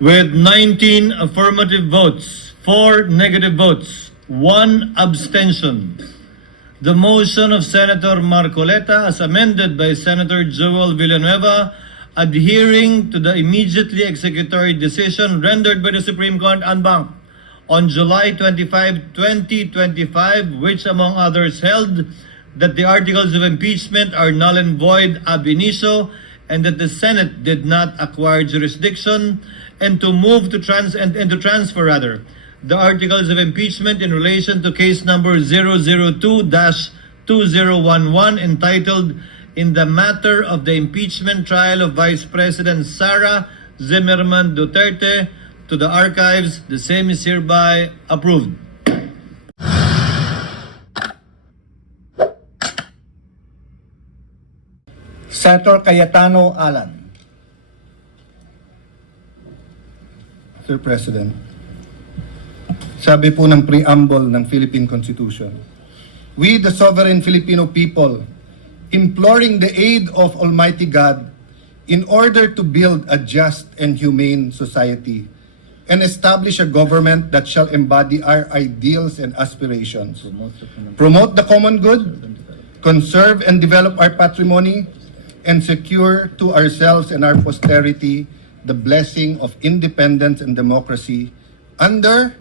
With 19 affirmative votes, 4 negative votes, 1 abstention, the motion of Senator Marcoleta as amended by Senator Joel Villanueva adhering to the immediately executory decision rendered by the Supreme Court en banc on July 25, 2025, which among others held that the articles of impeachment are null and void ab initio and that the Senate did not acquire jurisdiction, and to move to transfer the articles of impeachment in relation to case number 002-2011 entitled In the Matter of the Impeachment Trial of Vice President Sara Zimmerman Duterte to the archives. The same is hereby approved. Senator Cayetano Alan. Sir President, sabi po ng preamble ng Philippine Constitution, we, the sovereign Filipino people, imploring the aid of Almighty God in order to build a just and humane society and establish a government that shall embody our ideals and aspirations, promote the common good, conserve and develop our patrimony, and secure to ourselves and our posterity the blessing of independence and democracy under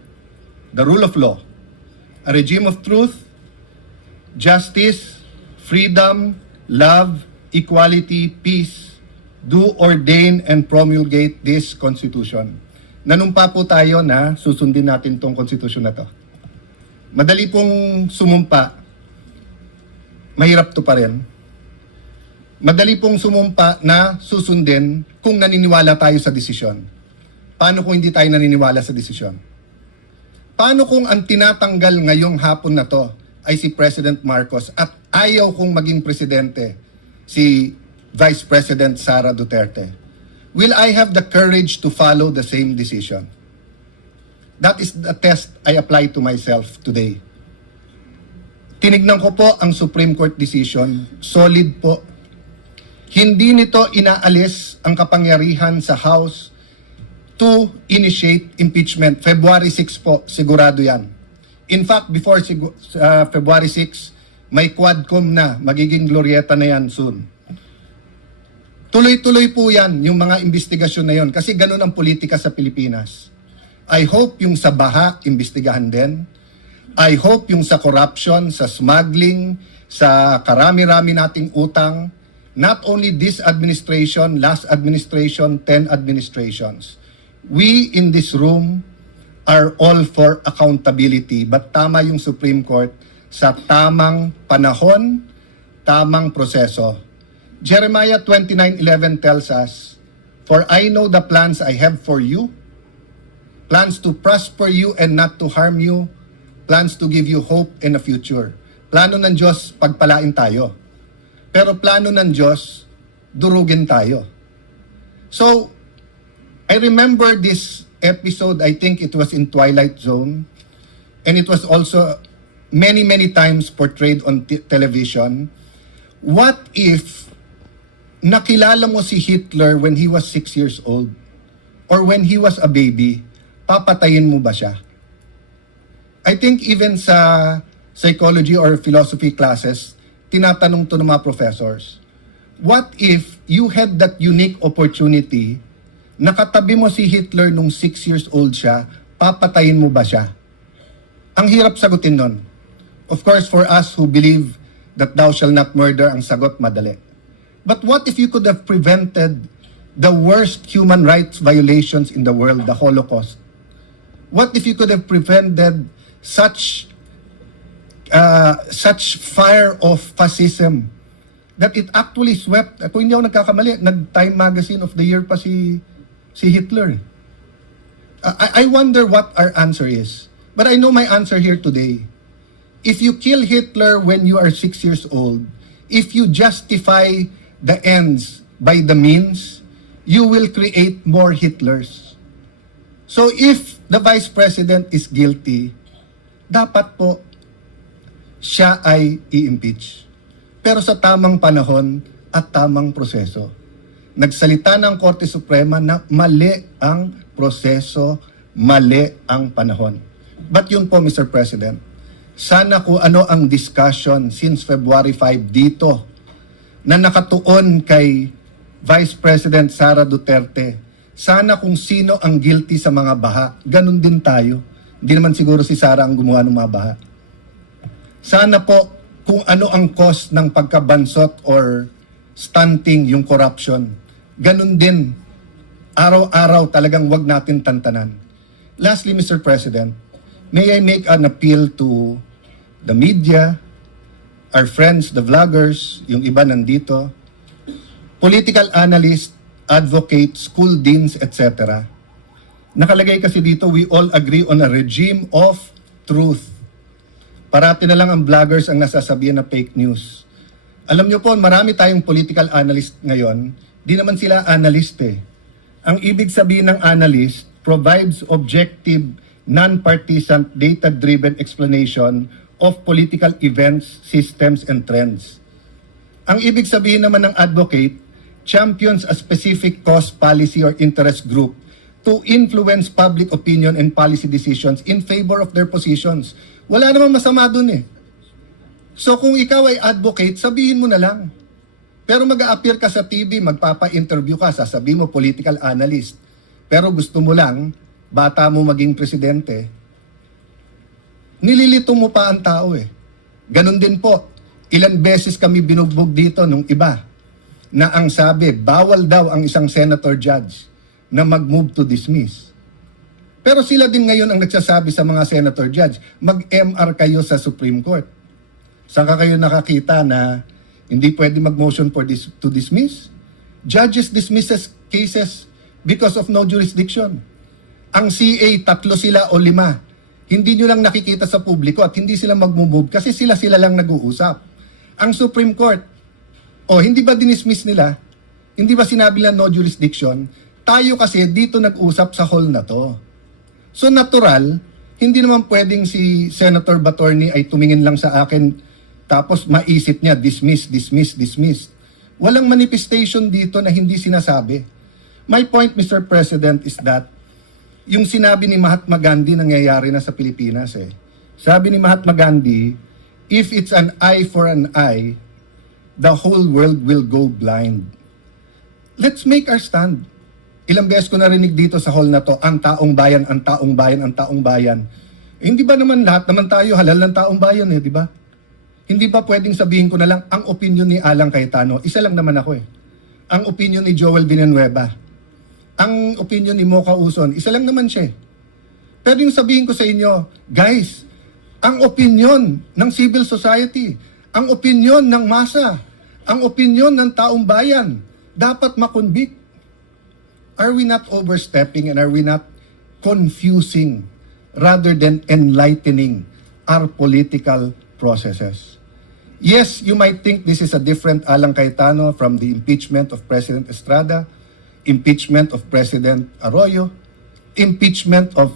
the rule of law, a regime of truth, justice, freedom, love, equality, peace, do ordain and promulgate this Constitution. Nanumpa po tayo na susundin natin tong Constitution na to. Madali pong sumumpa, mahirap to pa rin. Madali pong sumumpa na susundin kung naniniwala tayo sa desisyon. Paano kung hindi tayo naniniwala sa desisyon? Paano kung ang tinatanggal ngayong hapon na to ay si President Marcos at ayaw kong maging presidente si Vice President Sara Duterte? Will I have the courage to follow the same decision? That is the test I apply to myself today. Tinignan ko po ang Supreme Court decision, solid po. Hindi nito inaalis ang kapangyarihan sa House to initiate impeachment. February 6 po, sigurado yan. In fact, before February 6, may Quadcom na, magiging Glorieta na yan soon. Tuloy-tuloy po yan, yung mga investigasyon na yon, kasi ganun ang politika sa Pilipinas. I hope yung sa baha, imbestigahan din. I hope yung sa corruption, sa smuggling, sa karami-rami nating utang, not only this administration, last administration, 10 administrations. We in this room are all for accountability, but tama yung Supreme Court sa tamang panahon, tamang proseso. Jeremiah 29:11 tells us, "For I know the plans I have for you, plans to prosper you and not to harm you, plans to give you hope and a future." Plano ng Diyos, pagpalain tayo. Pero plano ng Diyos, durugin tayo. So, I remember this episode, I think it was in Twilight Zone, and it was also many times portrayed on television. What if nakilala mo si Hitler when he was 6 years old? Or when he was a baby, papatayin mo ba siya? I think even sa psychology or philosophy classes, tinatanong to ng mga professors, what if you had that unique opportunity, nakatabi mo si Hitler nung 6 years old siya, papatayin mo ba siya? Ang hirap sagutin nun. Of course, for us who believe that thou shall not murder, ang sagot madali. But what if you could have prevented the worst human rights violations in the world, the Holocaust? What if you could have prevented such fire of fascism that it actually swept, kung hindi ako nagkakamali, nag-Time Magazine of the Year pa si Hitler. I wonder what our answer is. But I know my answer here today. If you kill Hitler when you are 6 years old, if you justify the ends by the means, you will create more Hitlers. So if the Vice President is guilty, dapat po siya ay i-impeach. Pero sa tamang panahon at tamang proseso. Nagsalita ng Korte Suprema na mali ang proseso, mali ang panahon. But yun po, Mr. President, sana kung ano ang discussion since February 5 dito na nakatuon kay Vice President Sara Duterte, sana kung sino ang guilty sa mga baha, ganun din tayo. Hindi naman siguro si Sara ang gumawa ng mga baha. Sana po kung ano ang cause ng pagkabansot or stunting yung corruption, ganun din. Araw-araw talagang wag natin tantanan. Lastly, Mr. President, may I make an appeal to the media, our friends, the vloggers, yung iba nandito, political analysts, advocates, school deans, etc. Nakalagay kasi dito, we all agree on a regime of truth. Parati na lang ang vloggers ang nasasabihan na fake news. Alam nyo po, marami tayong political analyst ngayon, di naman sila analyst eh. Ang ibig sabihin ng analyst, provides objective, non-partisan, data-driven explanation of political events, systems, and trends. Ang ibig sabihin naman ng advocate, champions a specific cause, policy, or interest group to influence public opinion and policy decisions in favor of their positions. Wala namang masama dun eh. So kung ikaw ay advocate, sabihin mo na lang. Pero mag-a-appear ka sa TV, magpapa-interview ka, sasabihin mo political analyst. Pero gusto mo lang, bata mo maging presidente, nililito mo pa ang tao eh. Ganon din po, ilan beses kami binugbog dito nung iba, na ang sabi, bawal daw ang isang senator judge na mag-move to dismiss. Pero sila din ngayon ang nagsasabi sa mga senator judge, mag-MR kayo sa Supreme Court. Saan ka kayo nakakita na hindi pwede mag-motion to dismiss? Judges dismisses cases because of no jurisdiction. Ang CA, 3 sila o 5. Hindi nyo lang nakikita sa publiko at hindi sila mag-move kasi sila lang nag-uusap. Ang Supreme Court, hindi ba dinismiss nila? Hindi ba sinabi nila no jurisdiction? Tayo kasi dito nag-usap sa hall na to. So natural, hindi naman pwedeng si Senator Batorni ay tumingin lang sa akin tapos maisip niya, dismiss. Walang manifestation dito na hindi sinasabi. My point, Mr. President, is that yung sinabi ni Mahatma Gandhi nangyayari na sa Pilipinas eh. Sabi ni Mahatma Gandhi, if it's an eye for an eye, the whole world will go blind. Let's make our stand. Ilang beses ko narinig dito sa hall na to, ang taong bayan, ang taong bayan, ang taong bayan. Hindi ba naman lahat naman tayo halal ng taong bayan eh, di ba? Hindi ba pwedeng sabihin ko na lang, ang opinion ni Alan Cayetano, isa lang naman ako eh. Ang opinion ni Joel Villanueva, ang opinion ni Mocha Uson, isa lang naman siya. Pero yung sabihin ko sa inyo, guys, ang opinion ng civil society, ang opinion ng masa, ang opinion ng taong bayan, dapat makonvict. Are we not overstepping and are we not confusing rather than enlightening our political processes? Yes, you might think this is a different Alan Cayetano from the impeachment of President Estrada, impeachment of President Arroyo, impeachment of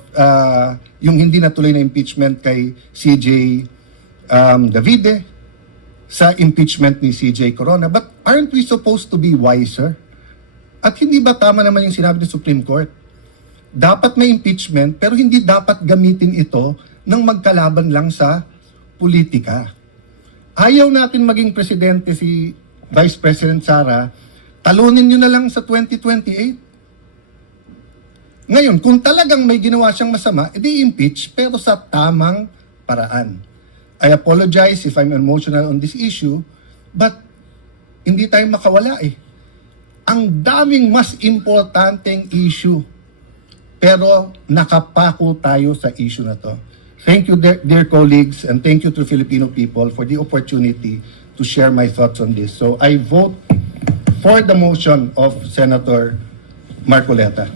yung hindi natuloy na impeachment kay CJ Davide, sa impeachment ni CJ Corona. But aren't we supposed to be wiser? At hindi ba tama naman yung sinabi ng Supreme Court? Dapat may impeachment pero hindi dapat gamitin ito ng magkalaban lang sa politika. Ayaw natin maging presidente si Vice President Sara, talunin nyo na lang sa 2028. Ngayon, kung talagang may ginawa siyang masama, edi impeach pero sa tamang paraan. I apologize if I'm emotional on this issue, but hindi tayo makawala eh. Ang daming mas importanteng issue, pero nakapako tayo sa issue na to. Thank you, dear colleagues, and thank you to Filipino people for the opportunity to share my thoughts on this. So I vote for the motion of Senator Marcoleta.